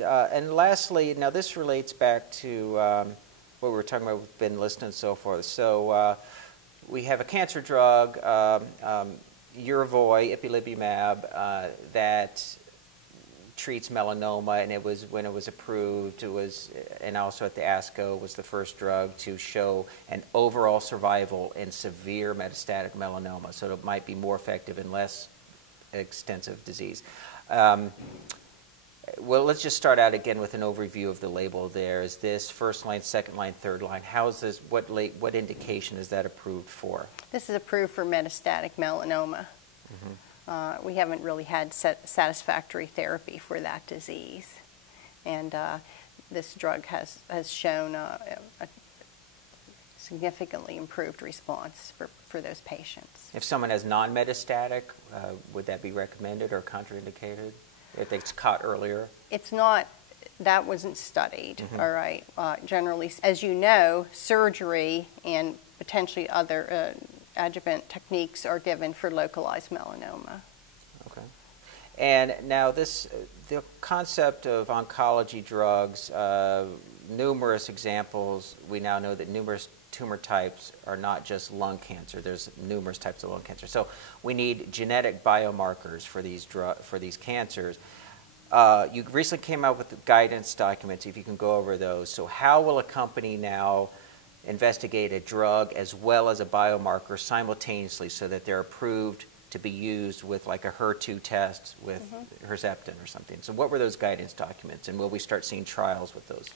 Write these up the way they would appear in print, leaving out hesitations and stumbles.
And lastly, now this relates back to what we were talking about with Ben List and so forth. So we have a cancer drug, Yervoy, ipilimumab, that treats melanoma, and it was, when it was approved, it was, and also at the ASCO, was the first drug to show an overall survival in severe metastatic melanoma. So it might be more effective in less extensive disease. Well, let's just start out again with an overview of the label there. Is this first line, second line, third line? How is this, what indication is that approved for? This is approved for metastatic melanoma. We haven't really had satisfactory therapy for that disease. And this drug has shown a significantly improved response for those patients. If someone has non-metastatic, would that be recommended or contraindicated if it's caught earlier? It's not, that wasn't studied, all right. Generally, as you know, surgery and potentially other adjuvant techniques are given for localized melanoma. Okay. And now the concept of oncology drugs, numerous examples, we now know that numerous tumor types are not just lung cancer. There's numerous types of lung cancer. So we need genetic biomarkers for these cancers. You recently came out with the guidance documents, if you can go over those. So how will a company now investigate a drug as well as a biomarker simultaneously so that they're approved to be used with like a HER2 test with Herceptin or something? So what were those guidance documents, and will we start seeing trials with those?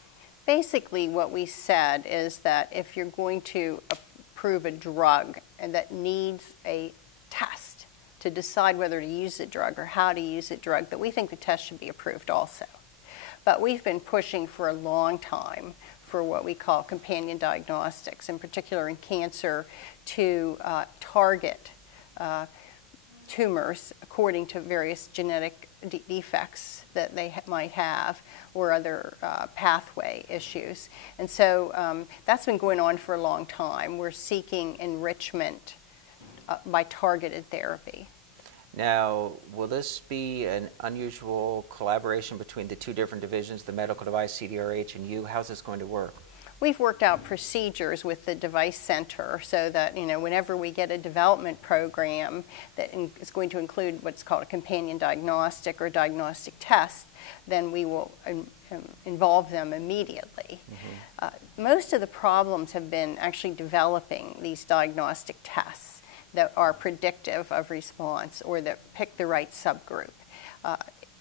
Basically, what we said is that if you're going to approve a drug and that needs a test to decide whether to use the drug or how to use the drug, that we think the test should be approved also. But we've been pushing for a long time for what we call companion diagnostics, in particular in cancer, to target tumors according to various genetic defects that they might have or other pathway issues. And so that's been going on for a long time. We're seeking enrichment by targeted therapy. Now, will this be an unusual collaboration between the two different divisions, the medical device, CDRH, and you? How's this going to work? We've worked out procedures with the device center so that, you know, whenever we get a development program that is going to include what's called a companion diagnostic or diagnostic test, then we will involve them immediately. Most of the problems have been actually developing these diagnostic tests that are predictive of response or that pick the right subgroup.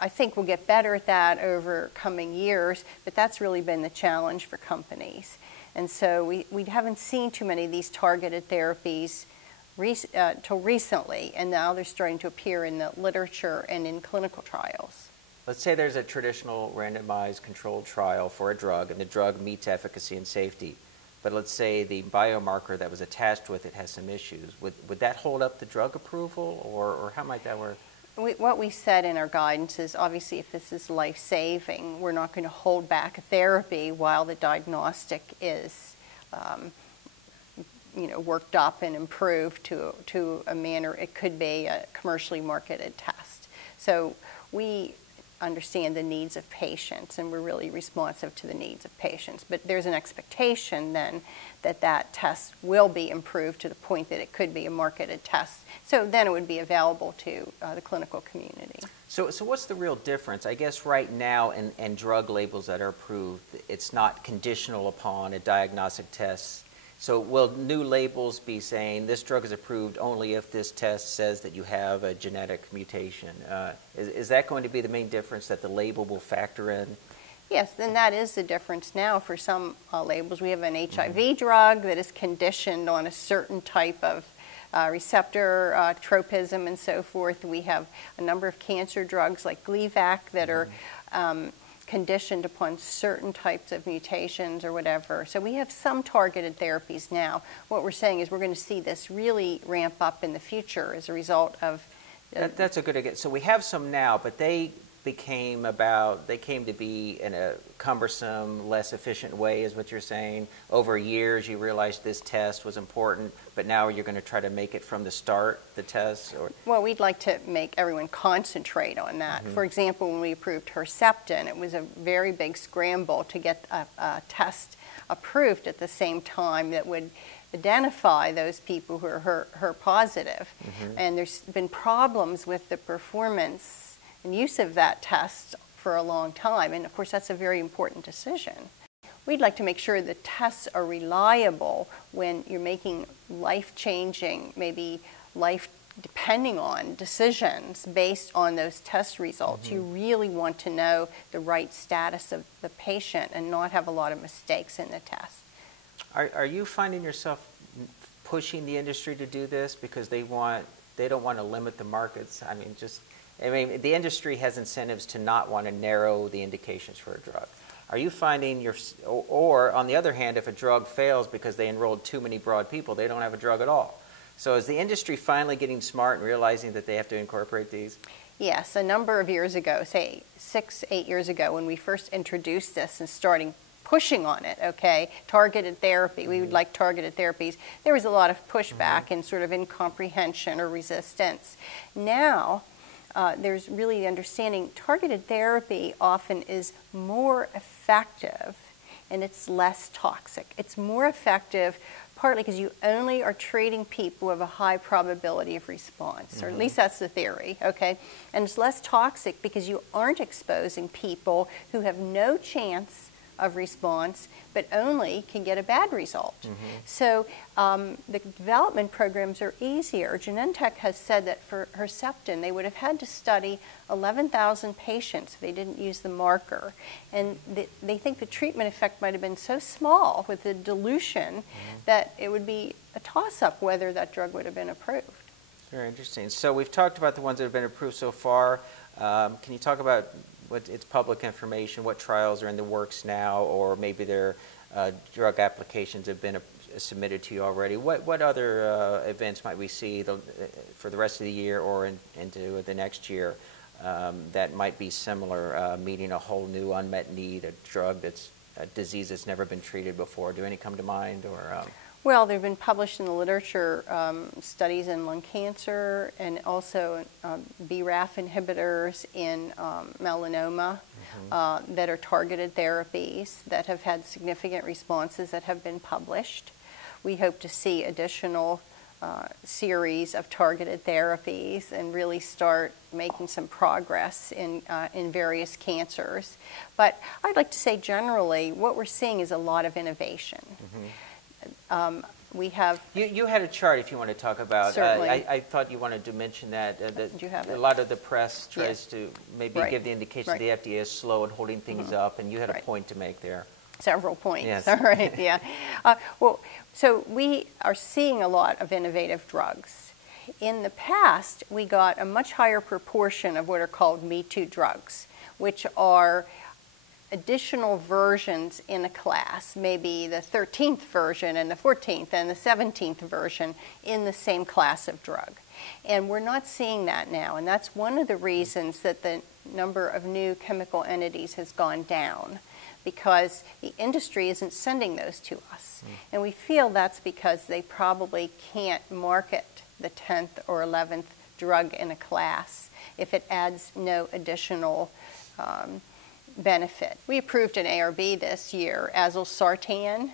I think we'll get better at that over coming years, but that's really been the challenge for companies. And so we haven't seen too many of these targeted therapies till recently, and now they're starting to appear in the literature and in clinical trials. Let's say there's a traditional randomized controlled trial for a drug, and the drug meets efficacy and safety. But let's say the biomarker that was attached with it has some issues. Would that hold up the drug approval, or how might that work? What we said in our guidance is, obviously, if this is life-saving, we're not going to hold back a therapy while the diagnostic is worked up and improved to a manner it could be a commercially marketed test. So we understand the needs of patients, and we're really responsive to the needs of patients. But there's an expectation then that that test will be improved to the point that it could be a marketed test. So then it would be available to the clinical community. So what's the real difference? I guess right now in drug labels that are approved, it's not conditional upon a diagnostic test. So will new labels be saying this drug is approved only if this test says that you have a genetic mutation? Is that going to be the main difference, that the label will factor in? Yes, and that is the difference now for some labels. We have an HIV drug that is conditioned on a certain type of receptor, tropism, and so forth. We have a number of cancer drugs like Gleevec that are conditioned upon certain types of mutations or whatever. So we have some targeted therapies now. What we're saying is we're going to see this really ramp up in the future as a result of... That's a good idea. So we have some now, but they came to be in a cumbersome, less efficient way, is what you're saying? Over years, you realized this test was important, but now you're going to try to make it from the start, the test? Or? Well, we'd like to make everyone concentrate on that. For example, when we approved Herceptin, it was a very big scramble to get a test approved at the same time that would identify those people who are HER positive. And there's been problems with the performance and use of that test for a long time. And of course, that's a very important decision. We'd like to make sure the tests are reliable when you're making life-changing, maybe life-depending on decisions based on those test results. You really want to know the right status of the patient and not have a lot of mistakes in the test. Are you finding yourself pushing the industry to do this because they don't want to limit the markets? I mean, the industry has incentives to not want to narrow the indications for a drug. Are you finding or on the other hand, if a drug fails because they enrolled too many broad people, they don't have a drug at all? So is the industry finally getting smart and realizing that they have to incorporate these? Yes, a number of years ago, say 6, 8 years ago, when we first introduced this and starting pushing on it, okay, targeted therapy, we would like targeted therapies, there was a lot of pushback and sort of incomprehension or resistance. Now, there's really the understanding targeted therapy often is more effective and it's less toxic. It's more effective partly because you only are treating people who have a high probability of response, or at least that's the theory, okay? And it's less toxic because you aren't exposing people who have no chance of response, but only can get a bad result. So the development programs are easier. Genentech has said that for Herceptin, they would have had to study 11,000 patients if they didn't use the marker. And they think the treatment effect might have been so small with the dilution that it would be a toss-up whether that drug would have been approved. Very interesting. So we've talked about the ones that have been approved so far. Can you talk about it's public information, what trials are in the works now, or maybe their drug applications have been submitted to you already? What other events might we see for the rest of the year or into the next year that might be similar, meeting a whole new unmet need, a drug that's a disease that's never been treated before? Do any come to mind? Or Well, there have been published in the literature studies in lung cancer and also BRAF inhibitors in melanoma that are targeted therapies that have had significant responses that have been published. We hope to see additional series of targeted therapies and really start making some progress in various cancers. But I'd like to say generally what we're seeing is a lot of innovation. We have... You had a chart if you want to talk about. Certainly. I thought you wanted to mention that. Do you have a it? lot of the press tries Yes. to maybe give the indication that the FDA is slow in holding things up, and you had a point to make there. Several points. Yes. All right, yeah. So we are seeing a lot of innovative drugs. In the past, we got a much higher proportion of what are called Me Too drugs, which are additional versions in a class, maybe the 13th version and the 14th and the 17th version in the same class of drug. And we're not seeing that now, and that's one of the reasons that the number of new chemical entities has gone down, because the industry isn't sending those to us. And we feel that's because they probably can't market the 10th or 11th drug in a class if it adds no additional benefit. We approved an ARB this year, azilsartan,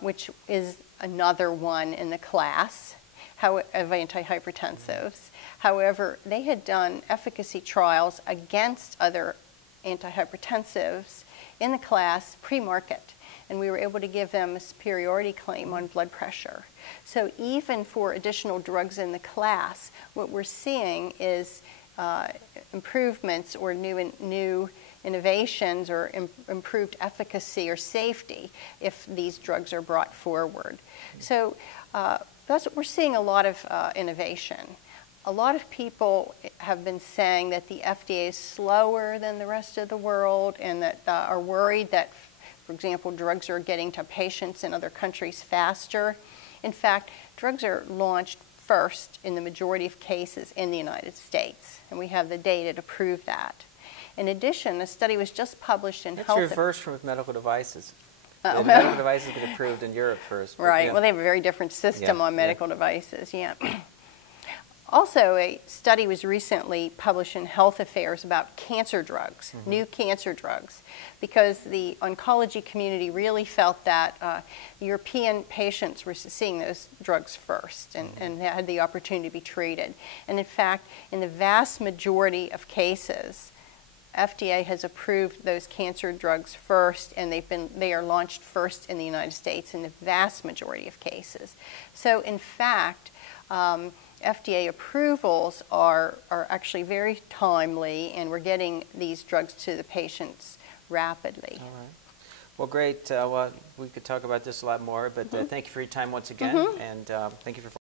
which is another one in the class of antihypertensives. However, they had done efficacy trials against other antihypertensives in the class pre-market, and we were able to give them a superiority claim on blood pressure. So even for additional drugs in the class, what we're seeing is improvements or new innovations or improved efficacy or safety if these drugs are brought forward. So that's what we're seeing, a lot of innovation. A lot of people have been saying that the FDA is slower than the rest of the world and that are worried that, for example, drugs are getting to patients in other countries faster. In fact, drugs are launched first in the majority of cases in the United States, and we have the data to prove that. In addition, a study was just published in That's Health. reversed from medical devices. Oh. The medical devices get approved in Europe first. But Right. yeah. Well, they have a very different system Yeah, on medical devices. Yeah. Also, a study was recently published in Health Affairs about cancer drugs, new cancer drugs, because the oncology community really felt that European patients were seeing those drugs first and had the opportunity to be treated. And in fact, in the vast majority of cases, FDA has approved those cancer drugs first, and they are launched first in the United States in the vast majority of cases. So in fact, FDA approvals are actually very timely, and we're getting these drugs to the patients rapidly. All right. Well, great. Well, we could talk about this a lot more, but thank you for your time once again, and thank you for